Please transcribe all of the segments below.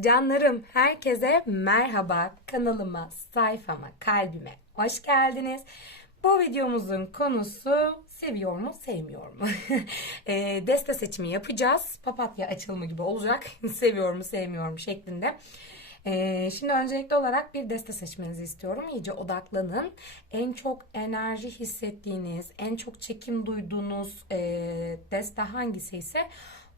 Canlarım herkese merhaba kanalıma, sayfama, kalbime hoş geldiniz. Bu videomuzun konusu seviyor mu sevmiyor mu? e, deste seçimi yapacağız. Papatya açılımı gibi olacak. seviyor mu sevmiyor mu şeklinde. E, şimdi öncelikli olarak bir deste seçmenizi istiyorum. İyice odaklanın. En çok enerji hissettiğiniz, en çok çekim duyduğunuz e, deste hangisi ise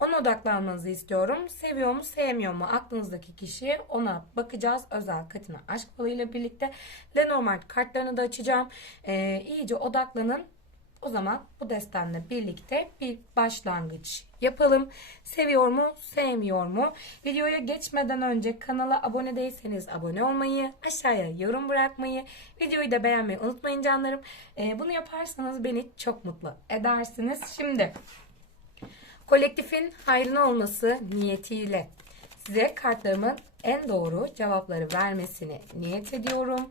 ona odaklanmanızı istiyorum. Seviyor mu, sevmiyor mu? Aklınızdaki kişi ona bakacağız. Özel Katina Aşk Falı ile birlikte. Lenormand kartlarını da açacağım. Ee, iyice odaklanın. O zaman bu destenle birlikte bir başlangıç yapalım. Seviyor mu, sevmiyor mu? Videoya geçmeden önce kanala abone değilseniz abone olmayı, aşağıya yorum bırakmayı, videoyu da beğenmeyi unutmayın canlarım. Ee, bunu yaparsanız beni çok mutlu edersiniz. Şimdi kolektifin hayrına olması niyetiyle size kartlarımın en doğru cevapları vermesini niyet ediyorum.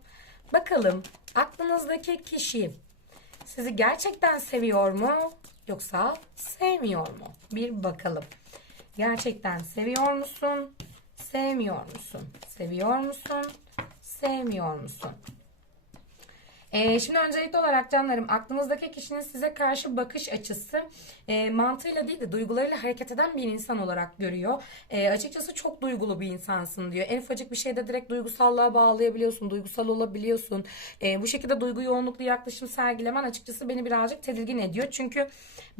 Bakalım aklınızdaki kişi sizi gerçekten seviyor mu yoksa sevmiyor mu? Bir bakalım. Gerçekten seviyor musun? Sevmiyor musun? Seviyor musun? Sevmiyor musun? Ee, şimdi öncelikli olarak canlarım aklınızdaki kişinin size karşı bakış açısı e, mantığıyla değil de duygularıyla hareket eden bir insan olarak görüyor. E, açıkçası çok duygulu bir insansın diyor. En ufacık bir şeyde direkt duygusallığa bağlayabiliyorsun, duygusal olabiliyorsun. E, bu şekilde duygu yoğunluklu yaklaşım sergilemen açıkçası beni birazcık tedirgin ediyor. Çünkü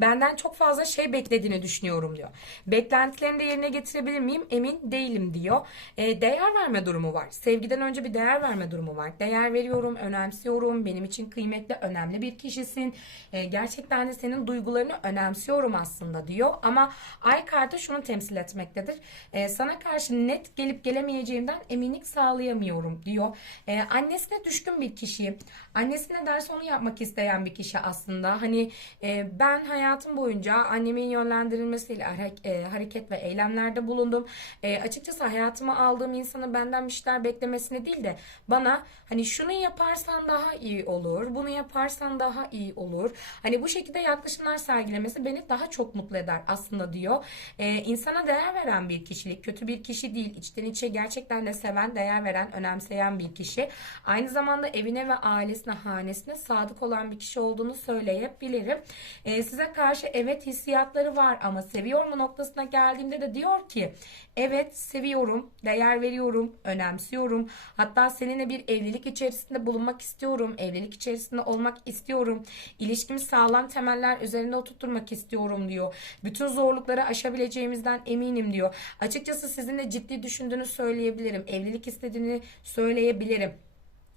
benden çok fazla şey beklediğini düşünüyorum diyor. Beklentilerini de yerine getirebilir miyim? Emin değilim diyor. E, değer verme durumu var. Sevgiden önce bir değer verme durumu var. Değer veriyorum, önemsiyorum benim için kıymetli, önemli bir kişisin. E, gerçekten de senin duygularını önemsiyorum aslında diyor. Ama ay kartı şunu temsil etmektedir. E, sana karşı net gelip gelemeyeceğimden eminlik sağlayamıyorum diyor. E, annesine düşkün bir kişi. Annesi ne derse onu yapmak isteyen bir kişi aslında. Hani e, ben hayatım boyunca annemin yönlendirilmesiyle e, hareket ve eylemlerde bulundum. E, açıkçası hayatıma aldığım insanı benden bir şeyler beklemesini değil de bana hani şunu yaparsan daha iyi olur, bunu yaparsan daha iyi olur. Hani bu şekilde yaklaşımlar sergilemesi beni daha çok mutlu eder aslında diyor. Ee, insana değer veren bir kişilik, kötü bir kişi değil, içten içe gerçekten de seven, değer veren, önemseyen bir kişi. Aynı zamanda evine ve ailesine, hanesine sadık olan bir kişi olduğunu söyleyebilirim. Ee, size karşı evet hissiyatları var ama seviyor mu noktasına geldiğimde de diyor ki evet seviyorum, değer veriyorum, önemsiyorum. Hatta seninle bir evlilik içerisinde bulunmak istiyorum. Evlilik içerisinde olmak istiyorum. İlişkimi sağlam temeller üzerinde oturtturmak istiyorum diyor. Bütün zorlukları aşabileceğimizden eminim diyor. Açıkçası sizinle ciddi düşündüğünü söyleyebilirim. Evlilik istediğini söyleyebilirim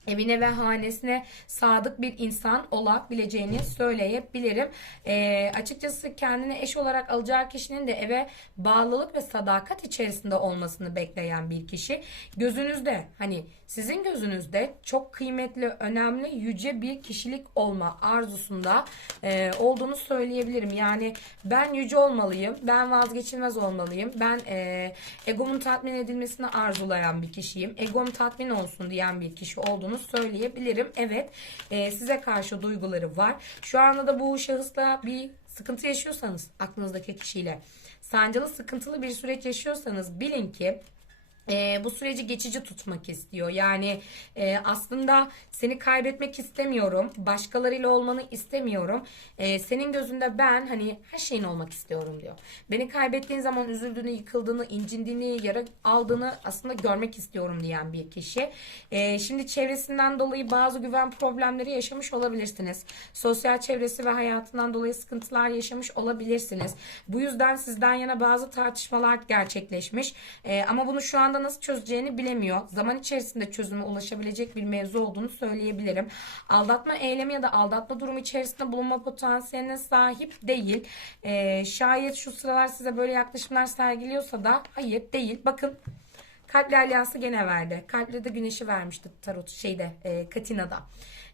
evine ve hanesine sadık bir insan olabileceğini söyleyebilirim. E, açıkçası kendine eş olarak alacağı kişinin de eve bağlılık ve sadakat içerisinde olmasını bekleyen bir kişi. Gözünüzde hani sizin gözünüzde çok kıymetli, önemli, yüce bir kişilik olma arzusunda e, olduğunu söyleyebilirim. Yani ben yüce olmalıyım, ben vazgeçilmez olmalıyım, ben e, egomun tatmin edilmesini arzulayan bir kişiyim, egom tatmin olsun diyen bir kişi olduğunu söyleyebilirim. Evet, e, size karşı duyguları var. Şu anda da bu şahısla bir sıkıntı yaşıyorsanız aklınızdaki kişiyle, sancılı sıkıntılı bir süreç yaşıyorsanız bilin ki e, bu süreci geçici tutmak istiyor. Yani e, aslında seni kaybetmek istemiyorum. Başkalarıyla olmanı istemiyorum. E, senin gözünde ben hani her şeyin olmak istiyorum diyor. Beni kaybettiğin zaman üzüldüğünü, yıkıldığını, incindiğini, yara aldığını aslında görmek istiyorum diyen bir kişi. E, şimdi çevresinden dolayı bazı güven problemleri yaşamış olabilirsiniz. Sosyal çevresi ve hayatından dolayı sıkıntılar yaşamış olabilirsiniz. Bu yüzden sizden yana bazı tartışmalar gerçekleşmiş. E, ama bunu şu anda nasıl çözeceğini bilemiyor. Zaman içerisinde çözüme ulaşabilecek bir mevzu olduğunu söyleyebilirim. Aldatma eylemi ya da aldatma durumu içerisinde bulunma potansiyeline sahip değil. Ee, şayet şu sıralar size böyle yaklaşımlar sergiliyorsa da hayır değil. Bakın Kalpli Alyansı gene verdi. Kalpli de güneşi vermişti tarot şeyde e, Katina'da.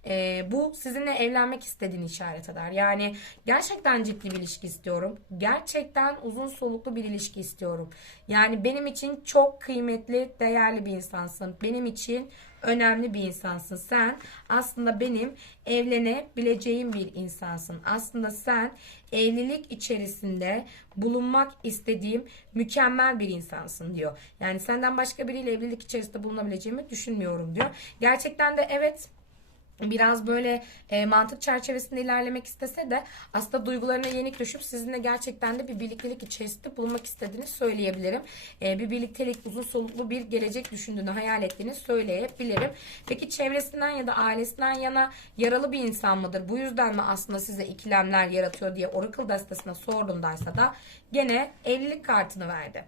e, bu sizinle evlenmek istediğini işaret eder. Yani gerçekten ciddi bir ilişki istiyorum. Gerçekten uzun soluklu bir ilişki istiyorum. Yani benim için çok kıymetli, değerli bir insansın. Benim için önemli bir insansın. Sen aslında benim evlenebileceğim bir insansın. Aslında sen evlilik içerisinde bulunmak istediğim mükemmel bir insansın diyor. Yani senden başka biriyle evlilik içerisinde bulunabileceğimi düşünmüyorum diyor. Gerçekten de evet biraz böyle e, mantık çerçevesinde ilerlemek istese de aslında duygularına yenik düşüp sizinle gerçekten de bir birliktelik içerisinde bulunmak istediğini söyleyebilirim. E, bir birliktelik uzun soluklu bir gelecek düşündüğünü hayal ettiğini söyleyebilirim. Peki çevresinden ya da ailesinden yana yaralı bir insan mıdır? Bu yüzden mi aslında size ikilemler yaratıyor diye Oracle destesine sorduğundaysa da gene evlilik kartını verdi.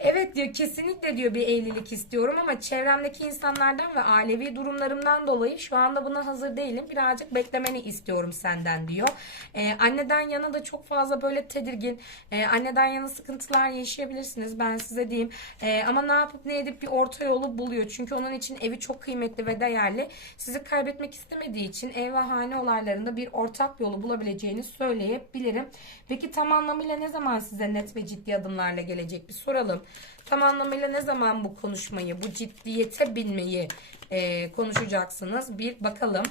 Evet diyor kesinlikle diyor bir evlilik istiyorum ama çevremdeki insanlardan ve ailevi durumlarımdan dolayı şu anda buna hazır değilim. Birazcık beklemeni istiyorum senden diyor. Ee, anneden yana da çok fazla böyle tedirgin. Ee, anneden yana sıkıntılar yaşayabilirsiniz ben size diyeyim. Ee, ama ne yapıp ne edip bir orta yolu buluyor. Çünkü onun için evi çok kıymetli ve değerli. Sizi kaybetmek istemediği için ev ve hane olaylarında bir ortak yolu bulabileceğini söyleyebilirim. Peki tam anlamıyla ne zaman size net ve ciddi adımlarla gelecek bir soralım. Tam anlamıyla ne zaman bu konuşmayı, bu ciddiyete binmeyi e, konuşacaksınız? Bir bakalım.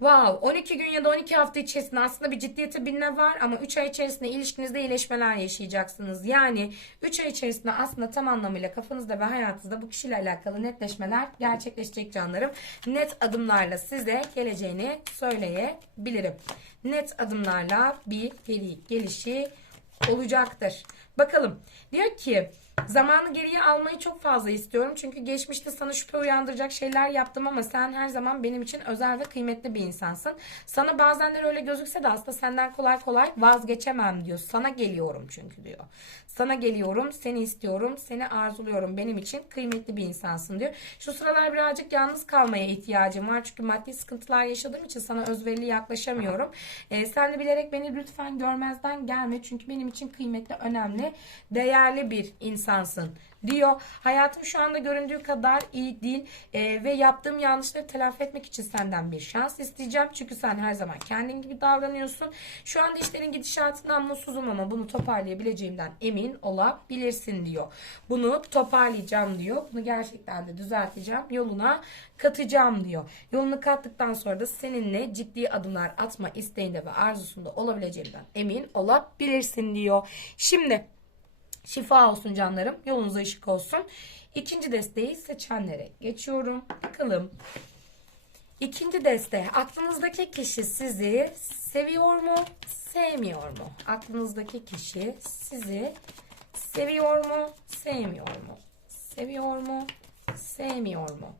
Wow 12 gün ya da 12 hafta içerisinde aslında bir ciddiyete binme var ama 3 ay içerisinde ilişkinizde iyileşmeler yaşayacaksınız. Yani 3 ay içerisinde aslında tam anlamıyla kafanızda ve hayatınızda bu kişiyle alakalı netleşmeler gerçekleşecek canlarım. Net adımlarla size geleceğini söyleyebilirim. Net adımlarla bir gelişi olacaktır. Bakalım diyor ki Zamanı geriye almayı çok fazla istiyorum. Çünkü geçmişte sana şüphe uyandıracak şeyler yaptım ama sen her zaman benim için özel ve kıymetli bir insansın. Sana bazenler öyle gözükse de aslında senden kolay kolay vazgeçemem diyor. Sana geliyorum çünkü diyor. Sana geliyorum, seni istiyorum, seni arzuluyorum. Benim için kıymetli bir insansın diyor. Şu sıralar birazcık yalnız kalmaya ihtiyacım var. Çünkü maddi sıkıntılar yaşadığım için sana özverili yaklaşamıyorum. Ee, sen de bilerek beni lütfen görmezden gelme. Çünkü benim için kıymetli, önemli, değerli bir insansın diyor. Hayatım şu anda göründüğü kadar iyi değil e, ve yaptığım yanlışları telafi etmek için senden bir şans isteyeceğim. Çünkü sen her zaman kendin gibi davranıyorsun. Şu anda işlerin gidişatından mutsuzum ama bunu toparlayabileceğimden emin olabilirsin diyor. Bunu toparlayacağım diyor. Bunu gerçekten de düzelteceğim. Yoluna katacağım diyor. Yolunu kattıktan sonra da seninle ciddi adımlar atma isteğinde ve arzusunda olabileceğimden emin olabilirsin diyor. Şimdi Şifa olsun canlarım. Yolunuza ışık olsun. İkinci desteği seçenlere geçiyorum. Bakalım. İkinci deste. Aklınızdaki kişi sizi seviyor mu? Sevmiyor mu? Aklınızdaki kişi sizi seviyor mu? Sevmiyor mu? Seviyor mu? Sevmiyor mu?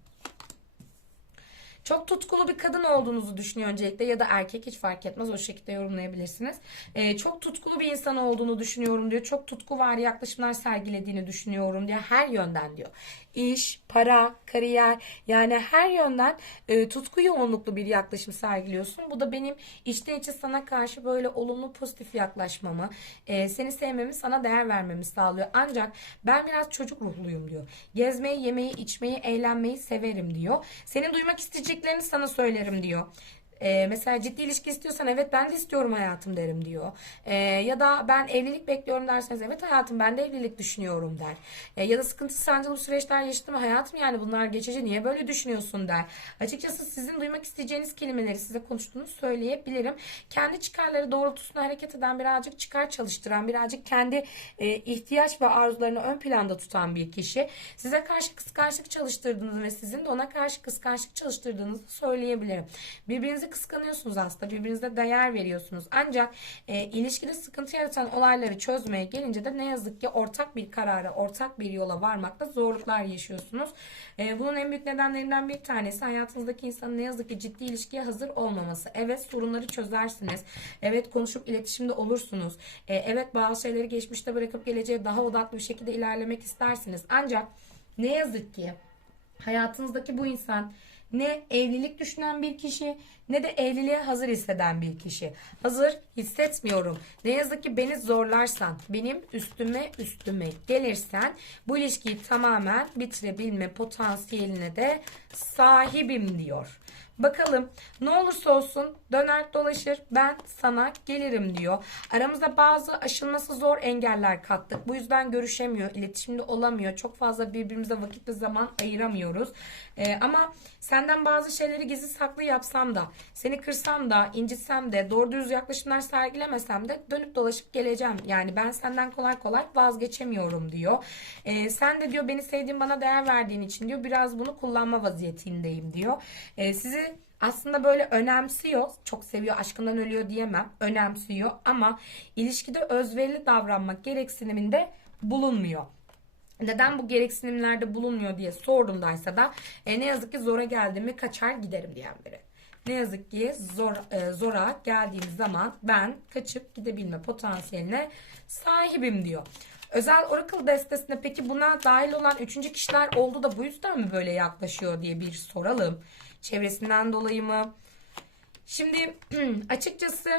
Çok tutkulu bir kadın olduğunuzu düşünüyor öncelikle ya da erkek hiç fark etmez o şekilde yorumlayabilirsiniz. Ee, çok tutkulu bir insan olduğunu düşünüyorum diyor. Çok tutku var yaklaşımlar sergilediğini düşünüyorum diyor. Her yönden diyor. İş, para, kariyer yani her yönden e, tutku yoğunluklu bir yaklaşım sergiliyorsun. Bu da benim içten içe sana karşı böyle olumlu pozitif yaklaşmamı, e, seni sevmemi, sana değer vermemi sağlıyor. Ancak ben biraz çocuk ruhluyum diyor. Gezmeyi, yemeyi, içmeyi, eğlenmeyi severim diyor. Senin duymak isteyeceklerini sana söylerim diyor. E, mesela ciddi ilişki istiyorsan evet ben de istiyorum hayatım derim diyor. E, ya da ben evlilik bekliyorum derseniz evet hayatım ben de evlilik düşünüyorum der. E, ya da sıkıntı sancılı süreçler yaşadım hayatım yani bunlar geçici niye böyle düşünüyorsun der. Açıkçası sizin duymak isteyeceğiniz kelimeleri size konuştuğunu söyleyebilirim. Kendi çıkarları doğrultusunda hareket eden birazcık çıkar çalıştıran birazcık kendi e, ihtiyaç ve arzularını ön planda tutan bir kişi. Size karşı kıskançlık çalıştırdığınızı ve sizin de ona karşı kıskançlık çalıştırdığınızı söyleyebilirim. Birbirinizi kıskanıyorsunuz aslında. Birbirinize değer veriyorsunuz. Ancak e, ilişkide sıkıntı yaratan olayları çözmeye gelince de ne yazık ki ortak bir karara, ortak bir yola varmakta zorluklar yaşıyorsunuz. E, bunun en büyük nedenlerinden bir tanesi hayatınızdaki insanın ne yazık ki ciddi ilişkiye hazır olmaması. Evet sorunları çözersiniz. Evet konuşup iletişimde olursunuz. E, evet bazı şeyleri geçmişte bırakıp geleceğe daha odaklı bir şekilde ilerlemek istersiniz. Ancak ne yazık ki hayatınızdaki bu insan ne evlilik düşünen bir kişi ne de evliliğe hazır hisseden bir kişi. Hazır hissetmiyorum. Ne yazık ki beni zorlarsan, benim üstüme üstüme gelirsen bu ilişkiyi tamamen bitirebilme potansiyeline de sahibim diyor. Bakalım ne olursa olsun döner dolaşır ben sana gelirim diyor. Aramızda bazı aşılması zor engeller kattık. Bu yüzden görüşemiyor, iletişimde olamıyor. Çok fazla birbirimize vakit ve zaman ayıramıyoruz. Ee, ama senden bazı şeyleri gizli saklı yapsam da, seni kırsam da, incitsem de, doğru düz yaklaşımlar sergilemesem de dönüp dolaşıp geleceğim. Yani ben senden kolay kolay vazgeçemiyorum diyor. Ee, sen de diyor beni sevdiğin bana değer verdiğin için diyor biraz bunu kullanma vaziyetindeyim diyor. Ee, sizi aslında böyle önemsiyor. Çok seviyor, aşkından ölüyor diyemem. Önemsiyor ama ilişkide özverili davranmak gereksiniminde bulunmuyor. Neden bu gereksinimlerde bulunmuyor diye sorduğundaysa da e, ne yazık ki zora geldiğimi kaçar giderim diyen biri. Ne yazık ki zor, e, zora geldiğim zaman ben kaçıp gidebilme potansiyeline sahibim diyor. Özel Oracle destesinde peki buna dahil olan üçüncü kişiler oldu da bu yüzden mi böyle yaklaşıyor diye bir soralım. Çevresinden dolayı mı? Şimdi açıkçası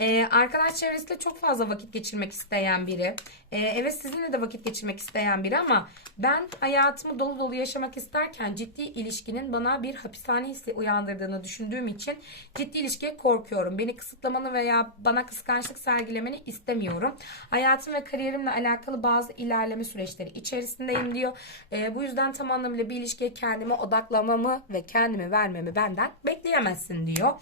ee, arkadaş çevresiyle çok fazla vakit geçirmek isteyen biri. Ee, evet sizinle de vakit geçirmek isteyen biri ama ben hayatımı dolu dolu yaşamak isterken ciddi ilişkinin bana bir hapishane hissi uyandırdığını düşündüğüm için ciddi ilişkiye korkuyorum. Beni kısıtlamanı veya bana kıskançlık sergilemeni istemiyorum. Hayatım ve kariyerimle alakalı bazı ilerleme süreçleri içerisindeyim diyor. Ee, bu yüzden tam anlamıyla bir ilişkiye kendime odaklamamı ve kendimi vermemi benden bekleyemezsin diyor.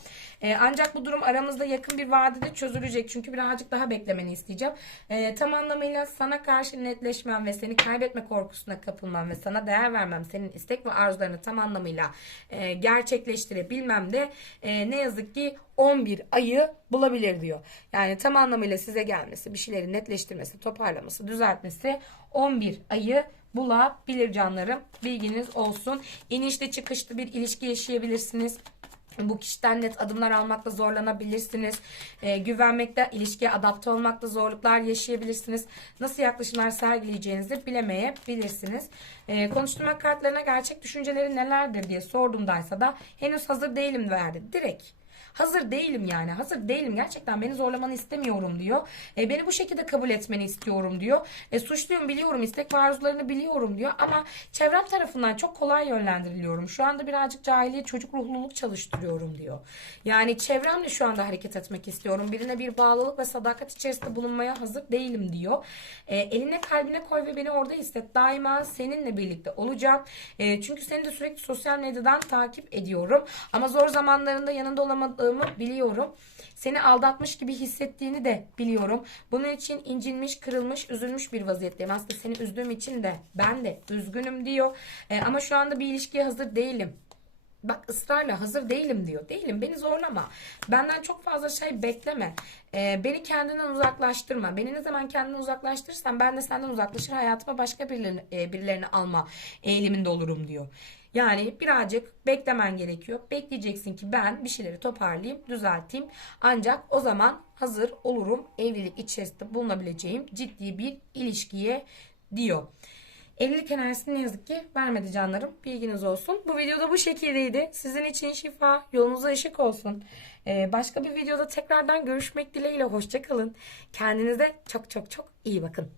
Ee, ancak bu durum aramızda yakın bir vadede çözülecek. Çünkü birazcık daha beklemeni isteyeceğim. Ee, tam anlamıyla sana karşı netleşmem ve seni kaybetme korkusuna kapılmam ve sana değer vermem, senin istek ve arzularını tam anlamıyla e, gerçekleştirebilmem de e, ne yazık ki 11 ayı bulabilir diyor. Yani tam anlamıyla size gelmesi, bir şeyleri netleştirmesi, toparlaması, düzeltmesi 11 ayı bulabilir canlarım. Bilginiz olsun. İnişli çıkışlı bir ilişki yaşayabilirsiniz. Bu kişiden net adımlar almakta zorlanabilirsiniz. E, güvenmekte, ilişkiye adapte olmakta zorluklar yaşayabilirsiniz. Nasıl yaklaşımlar sergileyeceğinizi bilemeyebilirsiniz. E, konuşturma kartlarına gerçek düşünceleri nelerdir diye sorduğumdaysa da henüz hazır değilim verdi. Direkt. Hazır değilim yani. Hazır değilim. Gerçekten beni zorlamanı istemiyorum diyor. E, beni bu şekilde kabul etmeni istiyorum diyor. E, suçluyum biliyorum. istek ve arzularını biliyorum diyor. Ama çevrem tarafından çok kolay yönlendiriliyorum. Şu anda birazcık cahiliye çocuk ruhluluk çalıştırıyorum diyor. Yani çevremle şu anda hareket etmek istiyorum. Birine bir bağlılık ve sadakat içerisinde bulunmaya hazır değilim diyor. E, eline kalbine koy ve beni orada hisset. Daima seninle birlikte olacağım. E, çünkü seni de sürekli sosyal medyadan takip ediyorum. Ama zor zamanlarında yanında olamadığımı biliyorum. Seni aldatmış gibi hissettiğini de biliyorum. Bunun için incinmiş, kırılmış, üzülmüş bir vaziyetteyim. Aslında seni üzdüğüm için de ben de üzgünüm diyor. E, ama şu anda bir ilişkiye hazır değilim. Bak ısrarla hazır değilim diyor. Değilim beni zorlama. Benden çok fazla şey bekleme. Ee, beni kendinden uzaklaştırma. Beni ne zaman kendinden uzaklaştırırsan ben de senden uzaklaşır. Hayatıma başka birilerini, e, birilerini alma eğiliminde olurum diyor. Yani birazcık beklemen gerekiyor. Bekleyeceksin ki ben bir şeyleri toparlayayım, düzelteyim. Ancak o zaman hazır olurum evlilik içerisinde bulunabileceğim ciddi bir ilişkiye diyor. Evlilik enerjisini ne yazık ki vermedi canlarım. Bilginiz olsun. Bu videoda bu şekildeydi. Sizin için şifa, yolunuza ışık olsun. Ee, başka bir videoda tekrardan görüşmek dileğiyle. Hoşçakalın. Kendinize çok çok çok iyi bakın.